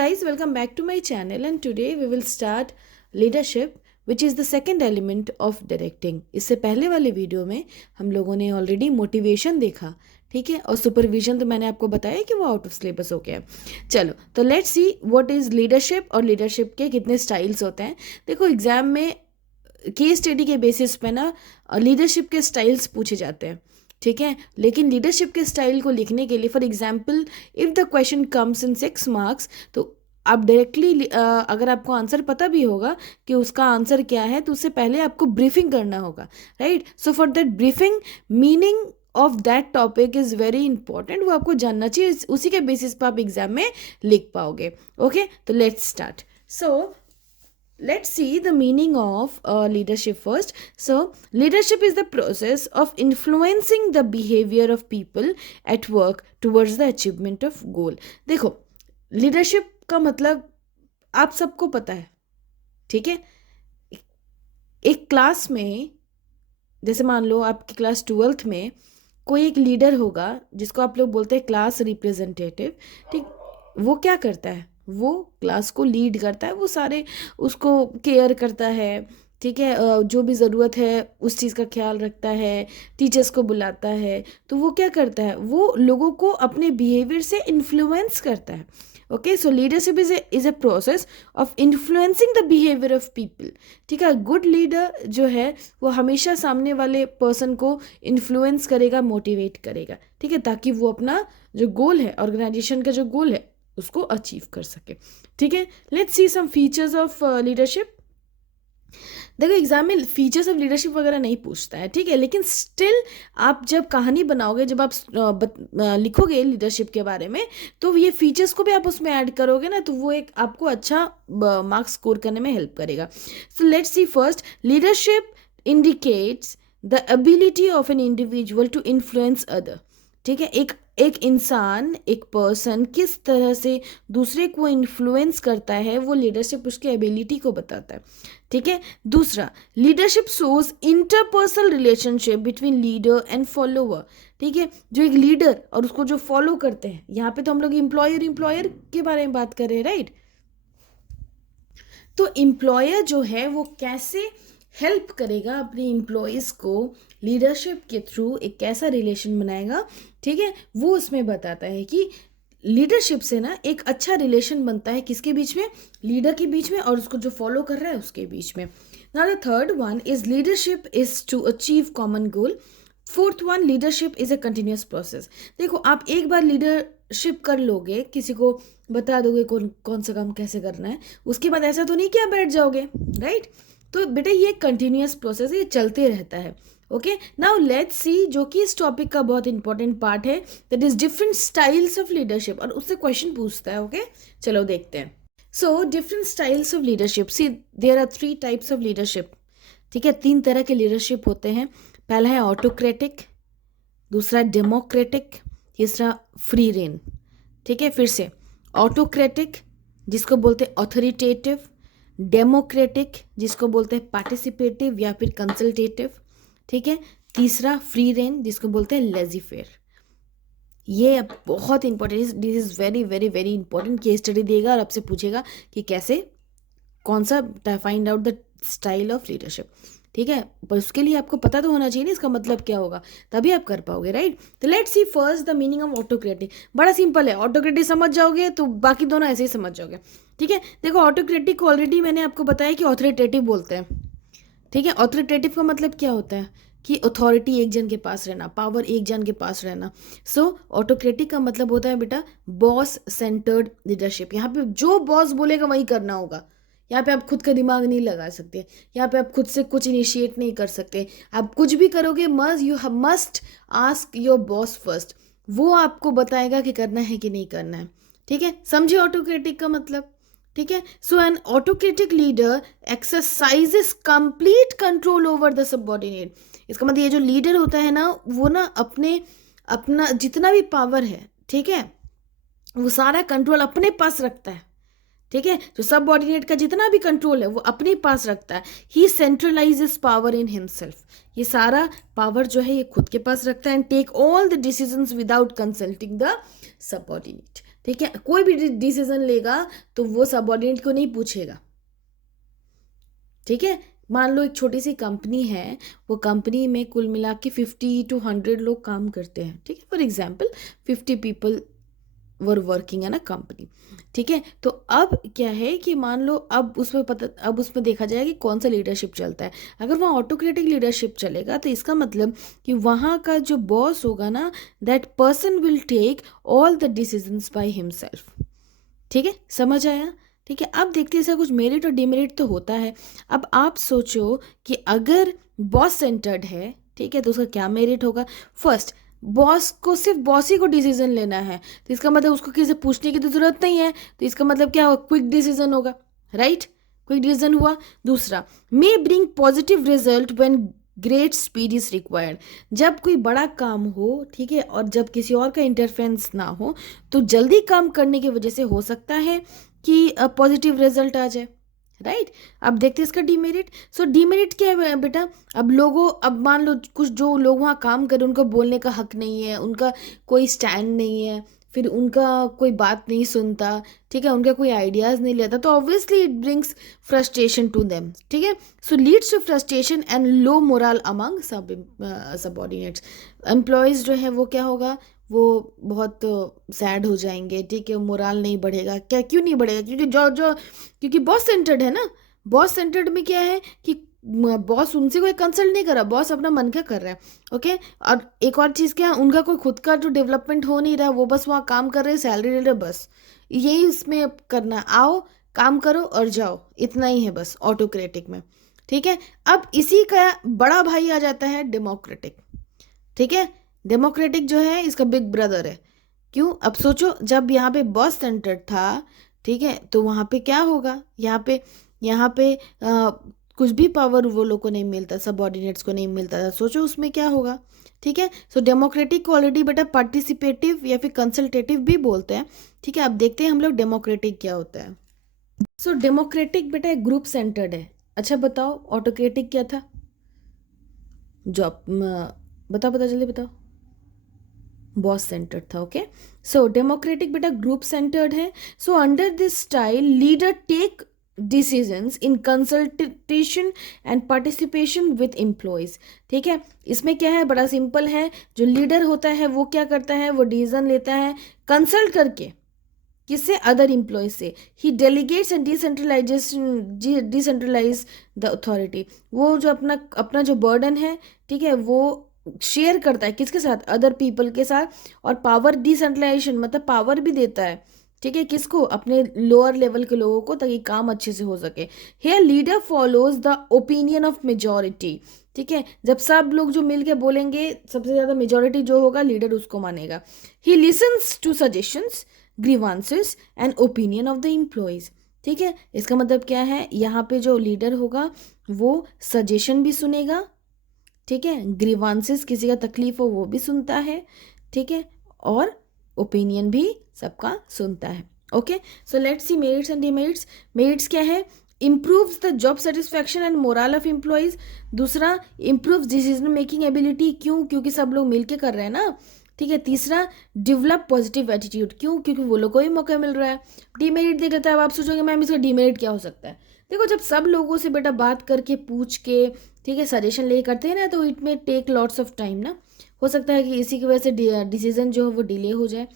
guys, welcome back to my channel and today we will start leadership which is the second element of directing. इससे पहले वाले video में हम लोगों ने ऑलरेडी मोटिवेशन देखा, ठीक है, और सुपरविजन तो मैंने आपको बताया कि वो आउट ऑफ सिलेबस हो गया। चलो तो let's see what is leadership और लीडरशिप के कितने स्टाइल्स होते हैं। देखो एग्जाम में केस स्टडी के बेसिस पे ना लीडरशिप के स्टाइल्स पूछे जाते हैं, ठीक है, लेकिन लीडरशिप के स्टाइल को लिखने के लिए for example if the question comes in 6 marks तो आप डायरेक्टली अगर आपको आंसर पता भी होगा कि उसका आंसर क्या है तो उससे पहले आपको ब्रीफिंग करना होगा, right. So for that briefing meaning of that topic is very important, वो आपको जानना चाहिए, उसी के बेसिस पर आप एग्जाम में लिख पाओगे। ओके, तो let's start. So let's see the meaning of leadership first. So leadership is the process of influencing the behavior of people at work towards the achievement of goal. देखो leadership का मतलब आप सबको पता है, ठीक है। एक क्लास में जैसे मान लो आपकी क्लास 12th में कोई एक लीडर होगा जिसको आप लोग बोलते हैं क्लास रिप्रेजेंटेटिव, ठीक। वो क्या करता है, वो क्लास को लीड करता है, वो सारे उसको केयर करता है, ठीक है, जो भी ज़रूरत है उस चीज़ का ख्याल रखता है, टीचर्स को बुलाता है। तो वो क्या करता है, वो लोगों को अपने बिहेवियर से इन्फ्लुएंस करता है। Okay, so leadership is a process of influencing the behaviour of people, ठीक है। गुड लीडर जो है वो हमेशा सामने वाले पर्सन को इन्फ्लुएंस करेगा, मोटिवेट करेगा, ठीक है, ताकि वो अपना जो गोल है, ऑर्गेनाइजेशन का जो गोल है उसको अचीव कर सके, ठीक है। Let's see some features of leadership. देखो एग्जाम में फीचर्स ऑफ लीडरशिप वगैरह नहीं पूछता है, ठीक है, लेकिन स्टिल आप जब कहानी बनाओगे, जब आप लिखोगे लीडरशिप के बारे में, तो ये फीचर्स को भी आप उसमें ऐड करोगे ना, तो वो एक आपको अच्छा मार्क्स स्कोर करने में हेल्प करेगा। So let's see first, leadership indicates the ability of an individual to influence other, ठीक है। एक इंसान, एक पर्सन किस तरह से दूसरे को इन्फ्लुएंस करता है, वो लीडरशिप उसके एबिलिटी को बताता है, ठीक है। दूसरा, leadership shows interpersonal relationship between leader and follower, ठीक है। जो एक लीडर और उसको जो फॉलो करते हैं, यहाँ पे तो हम लोग एम्प्लॉयर के बारे में बात कर रहे हैं, राइट। तो एम्प्लॉयर जो है वो कैसे हेल्प करेगा अपने एम्प्लॉयज़ को लीडरशिप के थ्रू, एक कैसा रिलेशन बनाएगा, ठीक है, वो उसमें बताता है कि लीडरशिप से ना एक अच्छा रिलेशन बनता है किसके बीच में, लीडर के बीच में और उसको जो फॉलो कर रहा है उसके बीच में। Now the third one is leadership is to achieve common goal. Fourth one, leadership is a continuous process. देखो आप एक बार लीडरशिप कर लोगे, किसी को बता दोगे कौन सा काम कैसे करना है, उसके बाद ऐसा तो नहीं कि आप बैठ जाओगे, राइट। तो बेटा ये कंटिन्यूस प्रोसेस है, ये चलते रहता है। ओके, नाउ लेट्स सी, जो कि इस टॉपिक का बहुत इंपॉर्टेंट पार्ट है, that is different styles of leadership, और उससे क्वेश्चन पूछता है। ओके, चलो देखते हैं। So different styles of leadership, see there are 3 types of leadership, ठीक है। 3 तरह के लीडरशिप होते हैं। पहला है ऑटोक्रेटिक, दूसरा डेमोक्रेटिक, तीसरा फ्री रेन, ठीक है। फिर से ऑटोक्रेटिक जिसको बोलते हैं ऑथोरिटेटिव, डेमोक्रेटिक जिसको बोलते हैं पार्टिसिपेटिव या फिर कंसल्टेटिव, ठीक है। तीसरा फ्री रेन जिसको बोलते हैं लेजी फेयर। ये बहुत important, this is very very very important. Case study देगा और आपसे पूछेगा कि कैसे, कौन सा find out the style of leadership, ठीक है। पर उसके लिए आपको पता तो होना चाहिए ना इसका मतलब क्या होगा, तभी आप कर पाओगे, राइट। तो let's see first the meaning of autocratic. बड़ा सिंपल है, ऑटोक्रेटिक समझ जाओगे तो बाकी दोनों ऐसे ही समझ जाओगे, ठीक है। देखो ऑटोक्रेटिक को ऑलरेडी मैंने आपको बताया कि ऑथोरिटेटिव बोलते हैं, ठीक है। ऑथोरिटेटिव का मतलब क्या होता है कि अथॉरिटी एक जन के पास रहना, पावर एक जन के पास रहना। सो ऑटोक्रेटिक का मतलब होता है बेटा बॉस सेंटर्ड लीडरशिप। यहाँ पे जो बॉस बोलेगा वही करना होगा, यहाँ पे आप खुद का दिमाग नहीं लगा सकते, यहाँ पे आप खुद से कुछ इनिशिएट नहीं कर सकते। आप कुछ भी करोगे you must ask your boss first, वो आपको बताएगा कि करना है कि नहीं करना है, ठीक है। समझे ऑटोक्रेटिक का मतलब, ठीक है। So an autocratic leader exercises complete control over the subordinate. इसका मतलब ये जो लीडर होता है ना, वो ना अपना जितना भी पावर है, ठीक है, वो सारा कंट्रोल अपने पास रखता है, ठीक है। जो सबऑर्डिनेट का जितना भी कंट्रोल है वो अपने पास रखता है। ही सेंट्रलाइजेस पावर इन हिमसेल्फ, ये सारा पावर जो है ये खुद के पास रखता है। And take all the decisions without consulting the subordinate, ठीक है, कोई भी डिसीजन लेगा तो वो सबऑर्डिनेट को नहीं पूछेगा। ठीक है, मान लो एक छोटी सी कंपनी है, वो कंपनी में कुल मिला के 50 to 100 लोग काम करते हैं। ठीक है, for example 50 people were working है ना कंपनी। ठीक है, तो अब क्या है कि मान लो अब उसमें देखा जाएगा कि कौन सा लीडरशिप चलता है। अगर वहाँ ऑटोक्रेटिक लीडरशिप चलेगा तो इसका मतलब कि वहाँ का जो बॉस होगा ना, that person will take all the decisions by himself. ठीक है, समझ आया? ठीक है, अब देखते हैं ऐसा कुछ मेरिट और डिमेरिट तो होता है। अब आप सोचो कि अगर बॉस सेंटर्ड है, ठीक है, तो उसका क्या मेरिट होगा। फर्स्ट, बॉस को सिर्फ बॉस ही को डिसीजन लेना है, तो इसका मतलब उसको किसी से पूछने की तो जरूरत नहीं है, तो इसका मतलब क्या होगा, क्विक डिसीजन होगा। राइट, क्विक डिसीजन हुआ। दूसरा, मे bring positive result when great speed is required. जब कोई बड़ा काम हो, ठीक है, और जब किसी और का इंटरफेरेंस ना हो, तो जल्दी काम करने की वजह से हो सकता है कि पॉजिटिव रिजल्ट आ जाए। राइट, अब देखते हैं इसका डिमेरिट। सो डिमेरिट क्या है बेटा, अब मान लो कुछ जो लोग वहाँ काम करें उनको बोलने का हक नहीं है, उनका कोई स्टैंड नहीं है, फिर उनका कोई बात नहीं सुनता, ठीक है, उनका कोई आइडियाज़ नहीं लेता, तो obviously it brings frustration to them. ठीक है, so leads to frustration and low morale among subordinates. Employees जो है वो क्या होगा, वो बहुत सैड हो जाएंगे। ठीक है, मोरल नहीं बढ़ेगा। क्या, क्यों नहीं बढ़ेगा? क्योंकि बॉस सेंटर्ड है ना। बॉस सेंटर्ड में क्या है कि बॉस उनसे कोई कंसल्ट नहीं कर रहा, बॉस अपना मन का कर रहा है। ओके, और एक और चीज़ क्या है, उनका कोई खुद का जो डेवलपमेंट हो नहीं रहा, वो बस वहाँ काम कर रहे हैं, सैलरी ले रहे, बस यही उसमें करना है, आओ काम करो और जाओ, इतना ही है बस ऑटोक्रेटिक में। ठीक है, अब इसी का बड़ा भाई आ जाता है डेमोक्रेटिक। ठीक है, डेमोक्रेटिक जो है इसका बिग ब्रदर है। क्यों? अब सोचो, जब यहाँ पे बॉस सेंटर्ड था, ठीक है, तो वहाँ पे क्या होगा, यहाँ पे कुछ भी पावर वो लोग को नहीं मिलता, सबऑर्डिनेट्स को नहीं मिलता था। सोचो उसमें क्या होगा। ठीक है, सो डेमोक्रेटिक को ऑलरेडी बेटा पार्टिसिपेटिव या फिर कंसल्टेटिव भी बोलते हैं। ठीक है, अब देखते हैं हम लोग डेमोक्रेटिक क्या होता है। सो डेमोक्रेटिक बेटा एक ग्रुप सेंटर्ड है। अच्छा बताओ, ऑटोक्रेटिक क्या था? जॉब बताओ जल्दी बताओ। बॉस सेंटर्ड था। ओके, सो डेमोक्रेटिक बेटा ग्रुप सेंटर्ड है। So under this style leader take decisions in consultation and participation with employees. ठीक है, इसमें क्या है, बड़ा सिंपल है। जो लीडर होता है वो क्या करता है, वो डिसीजन लेता है कंसल्ट करके, किससे, अदर एम्प्लॉयज से। He delegates and decentralise the authority. वो जो अपना जो बर्डन है, ठीक है, वो शेयर करता है किसके साथ, अदर पीपल के साथ। और पावर डिसेंट्रलाइजेशन मतलब पावर भी देता है, ठीक है, किसको, अपने लोअर लेवल के लोगों को, ताकि काम अच्छे से हो सके। Here leader follows the opinion of majority. ठीक है, जब सब लोग जो मिल के बोलेंगे, सबसे ज़्यादा मेजॉरिटी जो होगा, लीडर उसको मानेगा। He listens to suggestions, grievances and opinion of the employees. ठीक है, इसका मतलब क्या है, यहाँ पे जो लीडर होगा वो सजेशन भी सुनेगा, ठीक है, ग्रीवांसेस किसी का तकलीफ हो वो भी सुनता है, ठीक है, और ओपिनियन भी सबका सुनता है। Okay, so let's C merits and demerits. Merits क्या है, improves the job satisfaction and moral of employees. दूसरा, इम्प्रूव्स डिसीजन मेकिंग एबिलिटी। क्यों? क्योंकि सब लोग मिलके कर रहे हैं ना। ठीक है, तीसरा, डेवलप पॉजिटिव एटीट्यूड। क्यों? क्योंकि वो लोग को ही मौका मिल रहा है। डिमेरिट देख लेता है। अब आप सोचोगे मैम इसका डिमेरिट क्या हो सकता है। देखो, जब सब लोगों से बेटा बात करके पूछ के, ठीक है, सजेशन ले करते हैं ना, तो इट में टेक लॉट्स ऑफ टाइम ना। हो सकता है कि इसी की वजह से डिसीजन जो है वो डिले हो जाए।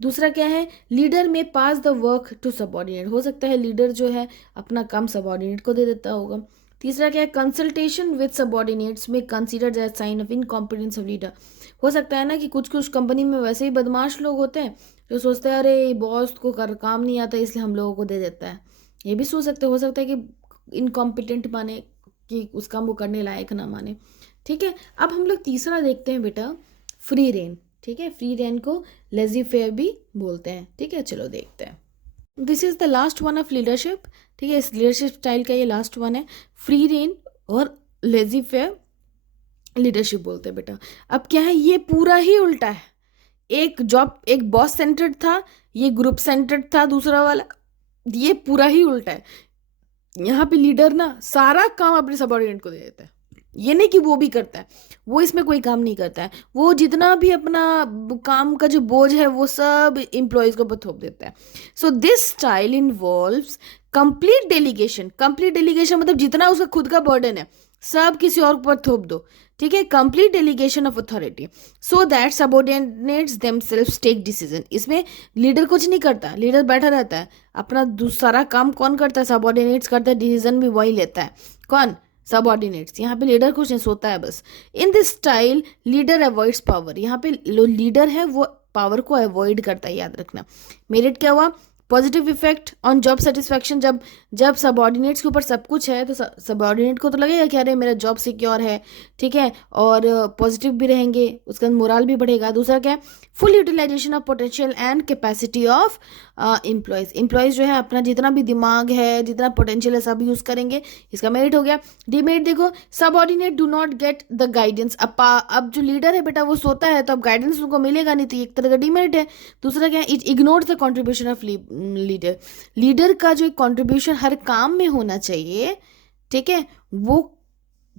दूसरा क्या है, लीडर में पास द वर्क टू सबऑर्डिनेट। हो सकता है लीडर जो है अपना काम सबऑर्डिनेट को दे देता होगा। तीसरा क्या है, कंसल्टेशन विद सबऑर्डिनेट्स में considered as sign of incompetence of leader. हो सकता है ना कि कुछ कुछ कंपनी में वैसे ही बदमाश लोग होते हैं जो सोचते हैं अरे बॉस को काम नहीं आता इसलिए हम लोगों को दे देता है। ये भी सोच सकते, हो सकता है कि इनकॉम्पिटेंट माने, कि उस काम को करने लायक ना माने। ठीक है, अब हम लोग तीसरा देखते हैं बेटा, फ्री रेन। ठीक है, फ्री रेन को लेजी फेयर भी बोलते हैं। ठीक है, चलो देखते हैं। This is the last one of leadership. ठीक है, इस लीडरशिप स्टाइल का ये लास्ट वन है, फ्री रेन और लेजी फेयर लीडरशिप बोलते हैं बेटा। अब क्या है, ये पूरा ही उल्टा है। एक बॉस सेंटर्ड था, ये ग्रुप सेंटर्ड था दूसरा वाला, ये पूरा ही उल्टा है। यहाँ पे लीडर ना सारा काम अपने सबऑर्डिनेट को दे देता है। ये नहीं कि वो भी करता है, वो इसमें कोई काम नहीं करता है, वो जितना भी अपना काम का जो बोझ है वो सब एम्प्लॉयज़ के ऊपर थोप देता है। So this style involves complete delegation मतलब जितना उसका खुद का बर्डन है सब किसी और पर थोप दो, ठीक है। Complete delegation of authority so that subordinates themselves take decision. इसमें लीडर कुछ नहीं करता, लीडर बैठा रहता है, अपना सारा काम कौन करता है, सबऑर्डिनेट्स करता है, डिसीजन भी वही लेता है, कौन, सबऑर्डिनेट्स। यहाँ पे लीडर कुछ नहीं, सोता है बस। In this style leader avoids power, यहाँ पे जो लीडर है वो पावर को अवॉइड करता है, याद रखना। मेरिट क्या हुआ, positive effect on job satisfaction. जब जब सबऑर्डिनेट्स के ऊपर सब कुछ है तो सबऑर्डिनेट को तो लगेगा कि अरे मेरा जॉब सिक्योर है, ठीक है, और पॉजिटिव भी रहेंगे, उसका मोरल भी बढ़ेगा। दूसरा क्या है, full utilisation of potential and capacity of employees जो है अपना जितना भी दिमाग है, जितना पोटेंशियल है सब यूज़ करेंगे, इसका मेरिट हो गया। डीमेरिट देखो, subordinate do not get the guidance. अब जो लीडर है बेटा वो सोता है तो अब गाइडेंस उनको मिलेगा नहीं, तो एक तरह का डीमेरिट है। दूसरा क्या है, it ignores the contribution of leader. Leader का जो एक कॉन्ट्रीब्यूशन हर काम में होना चाहिए, ठीक है, वो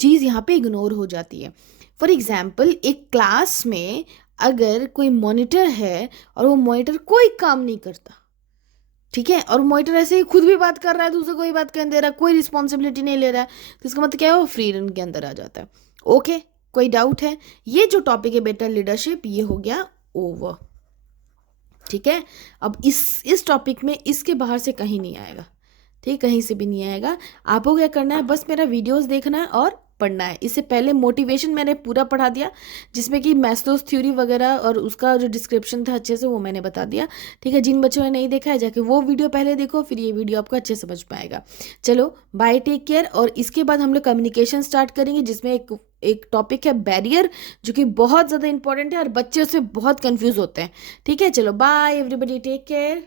चीज़ यहाँ पे इग्नोर हो जाती है। फॉर एग्जाम्पल, एक क्लास में अगर कोई मॉनिटर है और वो मॉनिटर कोई काम नहीं करता, ठीक है, और मॉनिटर ऐसे ही खुद भी बात कर रहा है, दूसरे कोई बात करने दे रहा है, कोई रिस्पॉन्सिबिलिटी नहीं ले रहा है, तो इसका मतलब क्या है, वो फ्रीडम के अंदर आ जाता है। ओके, कोई डाउट है? ये जो टॉपिक है बेटा लीडरशिप, ये हो गया ओवर, ठीक है। अब इस टॉपिक में इसके बाहर से कहीं नहीं आएगा, ठीक, कहीं से भी नहीं आएगा। आपको क्या करना है, बस मेरा वीडियोस देखना है और पढ़ना है। इससे पहले मोटिवेशन मैंने पूरा पढ़ा दिया, जिसमें कि मैस्लोस थ्योरी वगैरह और उसका जो डिस्क्रिप्शन था अच्छे से वो मैंने बता दिया, ठीक है। जिन बच्चों ने नहीं देखा है जाके वो वीडियो पहले देखो, फिर ये वीडियो आपको अच्छे समझ पाएगा। चलो बाय, टेक केयर। और इसके बाद हम लोग कम्युनिकेशन स्टार्ट करेंगे, जिसमें एक टॉपिक है बैरियर, जो कि बहुत ज़्यादा इंपॉर्टेंट है और बच्चे उसमें बहुत कंफ्यूज होते हैं, ठीक है। चलो बाय एवरीबडी, टेक केयर।